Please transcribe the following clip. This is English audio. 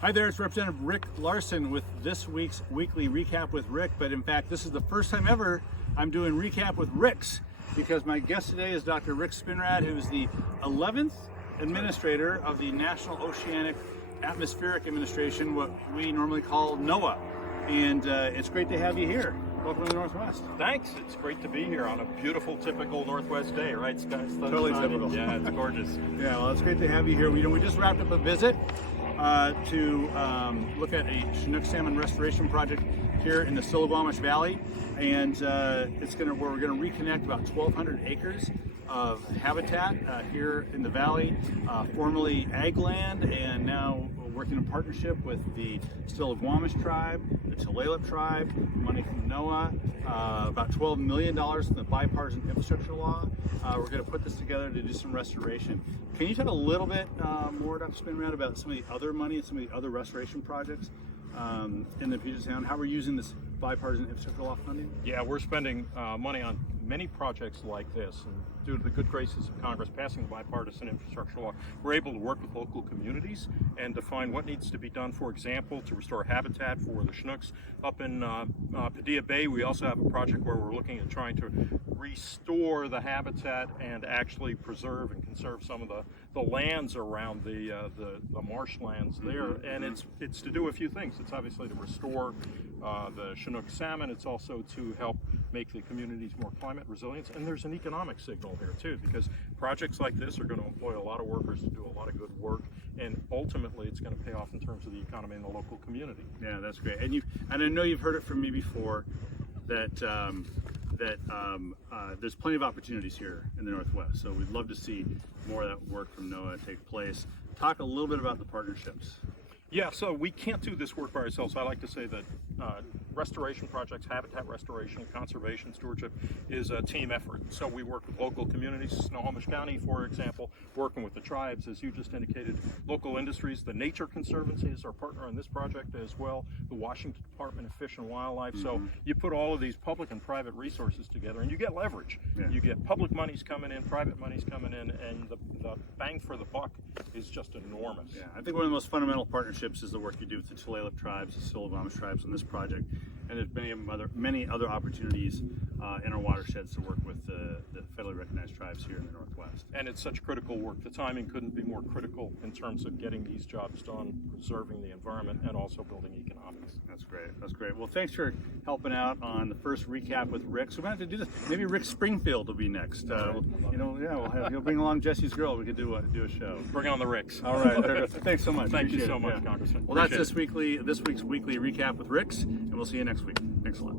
Hi there, it's Representative Rick Larsen with this week's weekly recap with Rick, but in fact this is the first time ever I'm doing recap with Ricks, because my guest today is Dr. Rick Spinrad, who is the 11th Administrator of the National Oceanic Atmospheric Administration, what we normally call NOAA, and it's great to have you here. Welcome to the Northwest. Thanks. It's great to be here on a beautiful, typical Northwest day, right? Sky's Totally typical. Yeah, it's gorgeous. Yeah, well, it's great to have you here. We just wrapped up a visit to look at a Chinook salmon restoration project here in the Snohomish Valley, and we're going to reconnect about 1,200 acres of habitat here in the valley, formerly ag land, and now working in partnership with the Snohomish tribe, the Tulalip tribe, money from NOAA, about $12 million in the Bipartisan Infrastructure Law. We're going to put this together to do some restoration. Can you talk a little bit more, Dr. Spinrad, about some of the other money and some of the other restoration projects in the Puget Sound, how we're using this Bipartisan Infrastructure Law funding? Yeah, we're spending money on many projects like this, and due to the good graces of Congress passing the Bipartisan Infrastructure Law, we're able to work with local communities and define what needs to be done. For example, to restore habitat for the Chinooks up in Padilla Bay. We also have a project where we're looking at trying to restore the habitat and actually preserve and conserve some of the lands around the marshlands there. And it's to do a few things. It's obviously to restore the Chinook salmon. It's also to help make the communities more climate resilient. And there's an economic signal here too, because projects like this are going to employ a lot of workers to do a lot of good work, and ultimately it's going to pay off in terms of the economy in the local community. Yeah, that's great. And I know you've heard it from me before that there's plenty of opportunities here in the Northwest. So we'd love to see more of that work from NOAA take place. Talk a little bit about the partnerships. Yeah, so we can't do this work by ourselves. I like to say that restoration projects, habitat restoration, conservation, stewardship is a team effort. So we work with local communities, Snohomish County, for example, working with the tribes, as you just indicated, local industries. The Nature Conservancy is our partner on this project as well, the Washington Department of Fish and Wildlife. So you put all of these public and private resources together and you get leverage. Yeah. You get public monies coming in, private monies coming in, and the bang for the buck is just enormous. Yeah, I think one of the most fundamental partnerships is the work you do with the Tulalip tribes, the Snohomish tribes on this project, and there's many other opportunities in our watersheds to work with the federally recognized tribes here in the Northwest. And it's such critical work. The timing couldn't be more critical in terms of getting these jobs done, preserving the environment, and also building economics. That's great. That's great. Well, thanks for helping out on the first recap with Rick. So we're going to have to do this. Maybe Rick Springfield will be next. He'll bring along Jesse's girl. We could do a show. Bring on the Ricks. All right. Thanks so much. Thank you so much, Congressman. Well, that's this week's weekly recap with Ricks, and we'll see you next week. Thanks a lot.